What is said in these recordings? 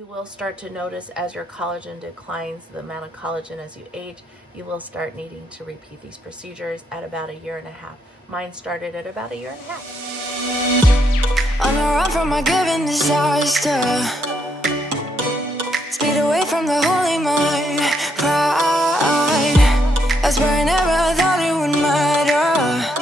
You will start to notice as your collagen declines, the amount of collagen as you age, you will start needing to repeat these procedures at about 1.5 years. Mine started at about 1.5 years. On a run from my given disaster, speed away from the holy mind, pride. That's where I never thought it would matter.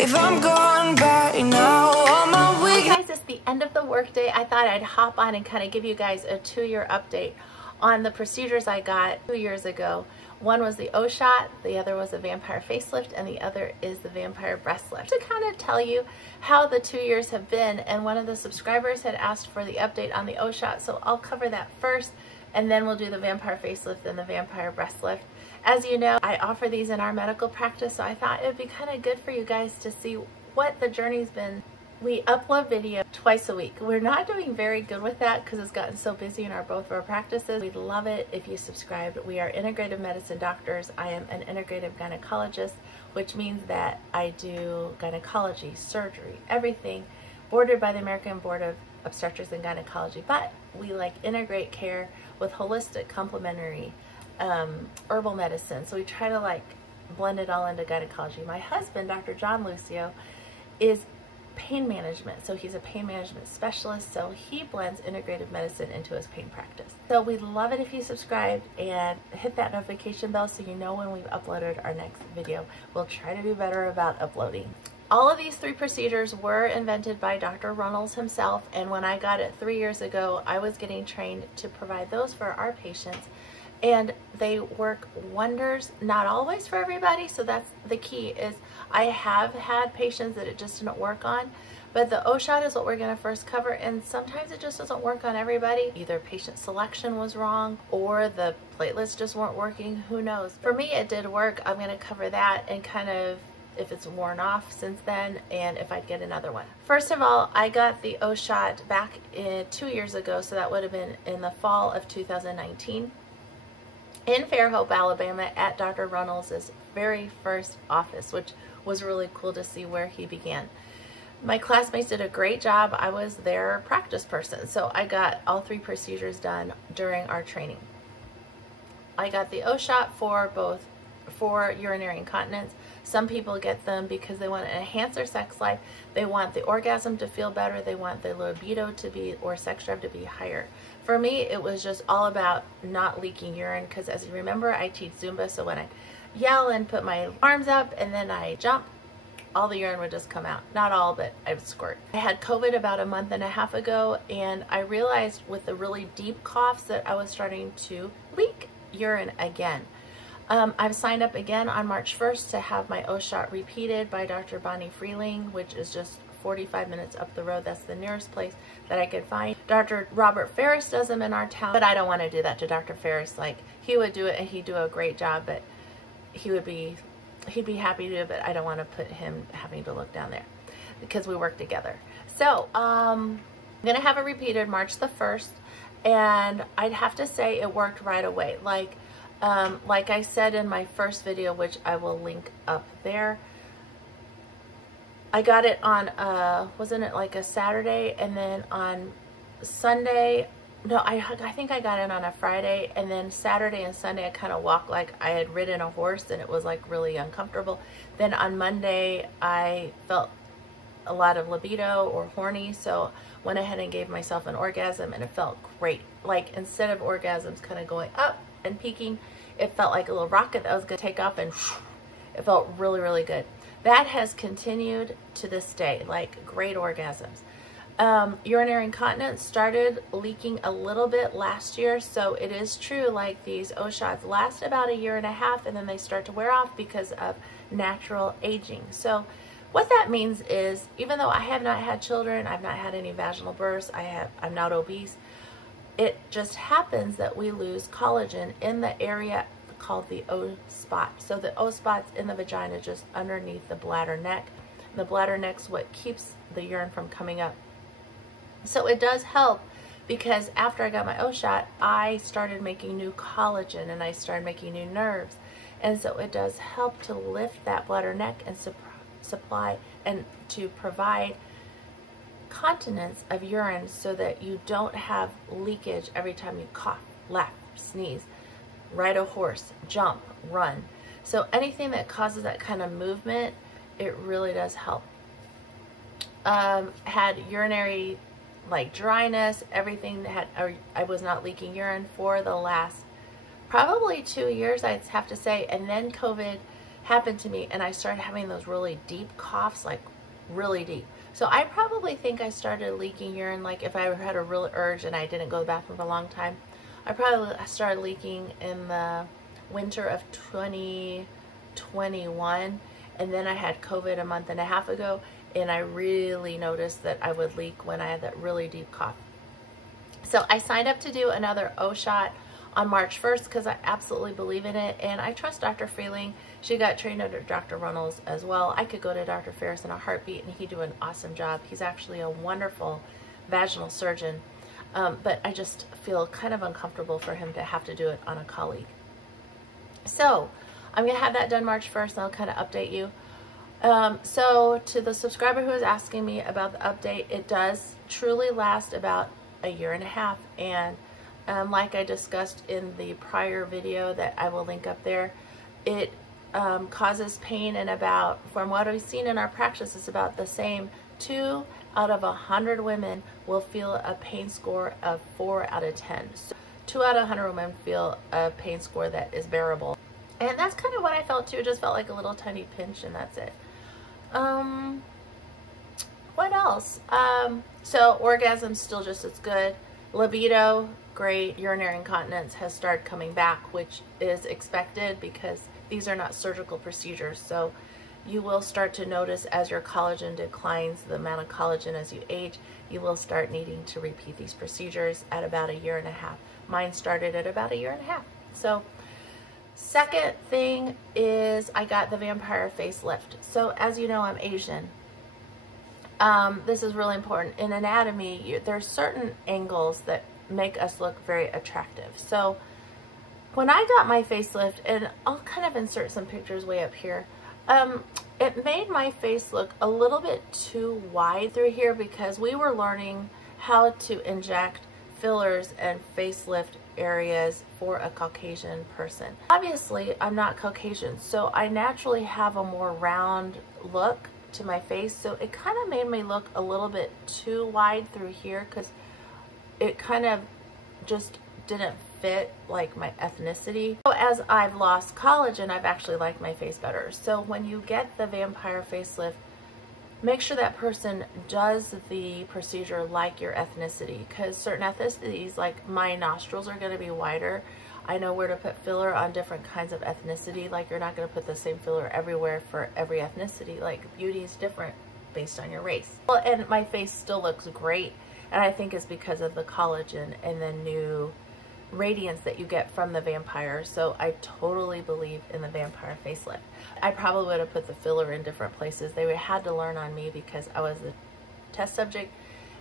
If I'm gone by now, all my week. Guys, it's the end of the workday. I thought I'd hop on and kind of give you guys a 2-year update on the procedures I got 2 years ago. One was the O shot, the other was the vampire facelift, and the other is the vampire breastlift. To kind of tell you how the 2 years have been, and one of the subscribers had asked for the update on the O shot, so I'll cover that first, and then we'll do the vampire facelift and the vampire breastlift. As you know, I offer these in our medical practice, so I thought it would be kind of good for you guys to see what the journey's been. We upload video twice a week. We're not doing very good with that because it's gotten so busy in both of our practices. We'd love it if you subscribed. We are integrative medicine doctors. I am an integrative gynecologist, which means that I do gynecology, surgery, everything boarded by the American Board of Obstetrics and Gynecology. But we like integrate care with holistic, complementary, herbal medicine. So we try to like blend it all into gynecology. My husband, Dr. John Lucio, is pain management, so he's a pain management specialist, so he blends integrative medicine into his pain practice. So we'd love it if you subscribed and hit that notification bell so you know when we've uploaded our next video. We'll try to do better about uploading. All of these 3 procedures were invented by Dr. Runels himself, and when I got it 3 years ago, I was getting trained to provide those for our patients, and they work wonders. Not always for everybody, so that's the key. Is I have had patients that it just didn't work on, but the O shot is what we're going to first cover, and sometimes it just doesn't work on everybody. Either patient selection was wrong or the platelets just weren't working, who knows. For me it did work. I'm going to cover that and kind of if it's worn off since then and if I'd get another one. First of all, I got the O shot back 2 years ago, so that would have been in the fall of 2019. In Fairhope, Alabama, at Dr. Runels' very first office, which was really cool to see where he began. My classmates did a great job. I was their practice person, so I got all 3 procedures done during our training. I got the O shot for urinary incontinence. Some people get them because they want to enhance their sex life. They want the orgasm to feel better. They want the libido to be, or sex drive to be higher. For me, it was just all about not leaking urine because, as you remember, I teach Zumba, so when I yell and put my arms up and then I jump, all the urine would just come out. Not all, but I would squirt. I had COVID about 1.5 months ago, and I realized with the really deep coughs that I was starting to leak urine again. I've signed up again on March 1st to have my O shot repeated by Dr. Bonnie Freeling, which is just 45 minutes up the road. That's the nearest place that I could find. Dr. Robert Ferris does them in our town, but I don't want to do that to Dr. Ferris. Like, he would do it and he'd do a great job, but he'd be happy to do it, but I don't want to put him having to look down there because we work together. So I'm gonna have it repeated March the 1st, and I'd have to say it worked right away. Like I said in my first video, which I will link up there, I got it on, wasn't it like a Saturday, and then on Sunday, no, I think I got it on a Friday, and then Saturday and Sunday I kind of walked like I had ridden a horse, and it was like really uncomfortable. Then on Monday I felt a lot of libido or horny, so went ahead and gave myself an orgasm, and it felt great. Like, instead of orgasms kind of going up and peaking, it felt like a little rocket that was going to take off, and it felt really, really good. That has continued to this day, like great orgasms. Urinary incontinence started leaking a little bit last year, so it is true, like, these O shots last about 1.5 years, and then they start to wear off because of natural aging. So what that means is, even though I have not had children, I've not had any vaginal births, I'm not obese, it just happens that we lose collagen in the area called the O spot. So the O spot's in the vagina, just underneath the bladder neck. The bladder neck's what keeps the urine from coming up. So it does help, because after I got my O shot, I started making new collagen and I started making new nerves. And so it does help to lift that bladder neck and supply and to provide continence of urine so that you don't have leakage every time you cough, laugh, sneeze, ride a horse, jump, run. So anything that causes that kind of movement, it really does help. Had urinary like dryness, everything that had, I was not leaking urine for the last probably 2 years, I'd have to say. And then COVID happened to me and I started having those really deep coughs, like really deep. So I probably think I started leaking urine, like if I had a real urge and I didn't go to the bathroom for a long time, I probably started leaking in the winter of 2021. And then I had COVID a month and a half ago, and I really noticed that I would leak when I had that really deep cough. So I signed up to do another O shot on March 1st because I absolutely believe in it, and I trust Dr. Freeling. She got trained under Dr. Runels as well. I could go to Dr. Ferris in a heartbeat, and he'd do an awesome job. He's actually a wonderful vaginal surgeon, but I just feel kind of uncomfortable for him to have to do it on a colleague. So I'm going to have that done March 1st, and I'll kind of update you. So to the subscriber who is asking me about the update, it does truly last about a year and a half. And like I discussed in the prior video that I will link up there, it causes pain, and about, from what I've seen in our practice, it's about the same. 2 out of 100 women will feel a pain score of 4 out of 10. So 2 out of 100 women feel a pain score that is bearable. And that's kind of what I felt too. It just felt like a little tiny pinch, and that's it. What else? So orgasm still just as good. Libido, great. Urinary incontinence has started coming back, which is expected because these are not surgical procedures. So you will start to notice as your collagen declines, the amount of collagen as you age, you will start needing to repeat these procedures at about a year and a half. Mine started at about a year and a half. So second thing is I got the vampire facelift. So as you know, I'm Asian. This is really important. In anatomy, there's certain angles that make us look very attractive. So when I got my facelift, and I'll kind of insert some pictures way up here, it made my face look a little bit too wide through here because we were learning how to inject fillers and facelift areas for a Caucasian person. Obviously, I'm not Caucasian, so I naturally have a more round look to my face, so it kind of made me look a little bit too wide through here because it kind of just didn't fit like my ethnicity. So as I've lost collagen, I've actually liked my face better. So when you get the vampire facelift, make sure that person does the procedure like your ethnicity, because certain ethnicities, like my nostrils are going to be wider. I know where to put filler on different kinds of ethnicity. Like you're not going to put the same filler everywhere for every ethnicity. Like beauty is different based on your race. Well, and my face still looks great, and I think it's because of the collagen and the new radiance that you get from the vampire. So I totally believe in the vampire facelift. I probably would have put the filler in different places. They had to learn on me because I was the test subject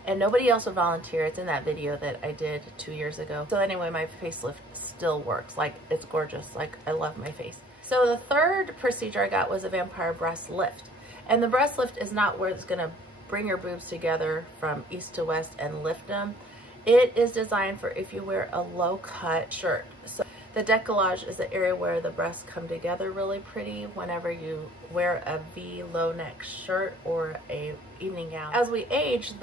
and nobody else would volunteer. It's in that video that I did 2 years ago. So anyway, my facelift still works. Like, it's gorgeous. Like, I love my face. So the third procedure I got was a vampire breast lift. And the breast lift is not where it's gonna bring your boobs together from east to west and lift them. It is designed for if you wear a low-cut shirt. So the decollage is the area where the breasts come together really pretty whenever you wear a V low neck shirt or a evening gown. As we age,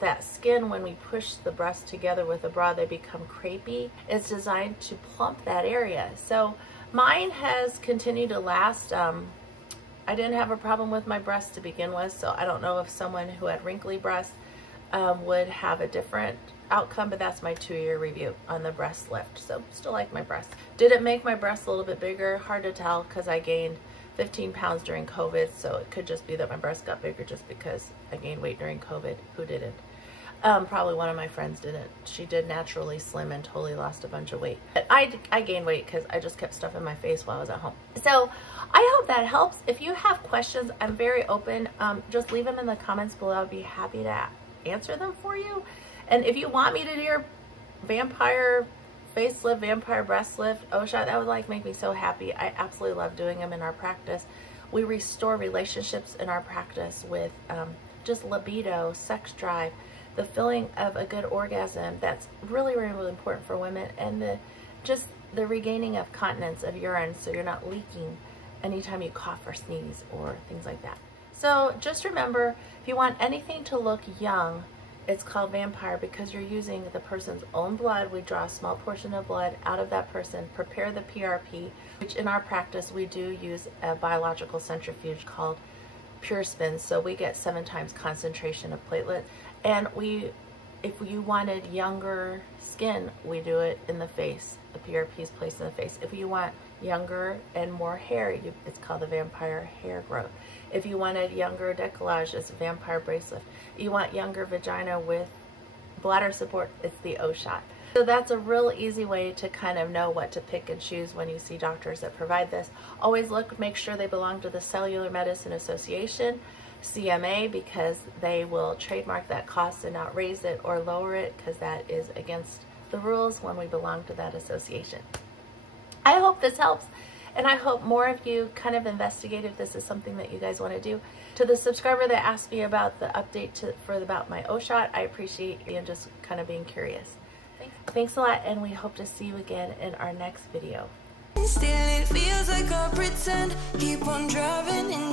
that skin, when we push the breasts together with a bra, they become crepey. It's designed to plump that area. So mine has continued to last. I didn't have a problem with my breasts to begin with, so I don't know if someone who had wrinkly breasts would have a different outcome, but that's my 2-year review on the breast lift. So still like my breasts. Did it make my breasts a little bit bigger? Hard to tell because I gained 15 pounds during COVID, so it could just be that my breasts got bigger just because I gained weight during COVID. Who didn't? Probably one of my friends didn't. She did naturally slim and totally lost a bunch of weight. But I gained weight because I just kept stuff in my face while I was at home. So I hope that helps. If you have questions, I'm very open. Just leave them in the comments below. I'd be happy to answer them for you. And if you want me to do your vampire facelift, vampire breast lift, O-shot, that would make me so happy. I absolutely love doing them in our practice. We restore relationships in our practice with just libido, sex drive, the feeling of a good orgasm. That's really, really important for women. And the regaining of continence of urine, so you're not leaking anytime you cough or sneeze or things like that. So just remember, if you want anything to look young, it's called vampire because you're using the person's own blood. We draw a small portion of blood out of that person, prepare the PRP, which in our practice we do use a biological centrifuge called pure spin, so we get 7 times concentration of platelet. And if you wanted younger skin, we do it in the face. The PRP is placed in the face. If you want younger and more hair, it's called the vampire hair growth. If you wanted younger decollage, it's vampire Breastlift. You want younger vagina with bladder support, it's the O-shot. So that's a real easy way to kind of know what to pick and choose when you see doctors that provide this. Always make sure they belong to the Cellular Medicine Association, CMA, because they will trademark that cost and not raise it or lower it, because that is against the rules when we belong to that association. I hope this helps, and I hope more of you kind of investigate if this is something that you guys want to do. To the subscriber that asked me about the update about my O-shot, I appreciate you just kind of being curious. Thanks a lot, and we hope to see you again in our next video. Still it feels like I pretend, keep on driving in